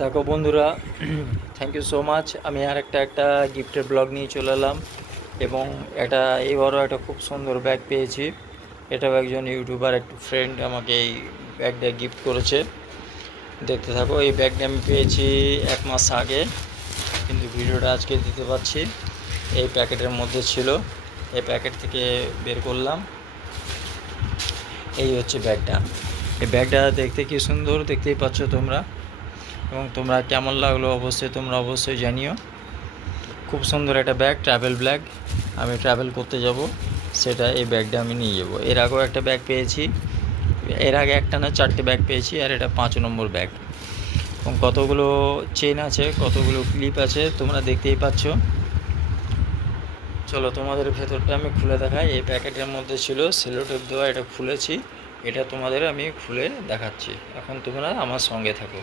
দেখো বন্ধুরা, thank you so much. আমি আর একটা গিফটের ব্লগ নিয়ে চলে এলাম এবং এবারও একটা খুব সুন্দর ব্যাগ পেয়েছি। এটাও একজন ইউটিউবার একটু ফ্রেন্ড আমাকে এই ব্যাগটা গিফট করেছে। দেখতে থাকো। এই ব্যাগটা আমি পেয়েছি 1 মাস আগে, কিন্তু ভিডিওটা আজকে দিতে পারছি। এই প্যাকেটের মধ্যে ছিল, এই প্যাকেট থেকে বের করলাম। এই হচ্ছে ব্যাগটা। এই ব্যাগটা দেখতে কি সুন্দর, দেখতেই পাচ্ছ তোমরা। এবং তোমরা কেমন লাগলো তোমরা অবশ্যই জানিও। খুব সুন্দর একটা ব্যাগ, ট্রাভেল ব্যাগ। আমি ট্রাভেল করতে যাব, সেটা এই ব্যাগটা আমি নিয়ে যাব। এর আগেও একটা ব্যাগ পেয়েছি, এর আগে একটা না 4টে ব্যাগ পেয়েছি, আর এটা 5 নম্বর ব্যাগ। এবং কতগুলো চেন আছে, কতগুলো ক্লিপ আছে তোমরা দেখতেই পাচ্ছ। চলো তোমাদের ভেতরটা আমি খুলে দেখাই। এই প্যাকেটের মধ্যে ছিল সেলো টেপ দেওয়া, এটা খুলেছি। এটা তোমাদের আমি খুলে দেখাচ্ছি। এখন তোমরা আমার সঙ্গে থাকো।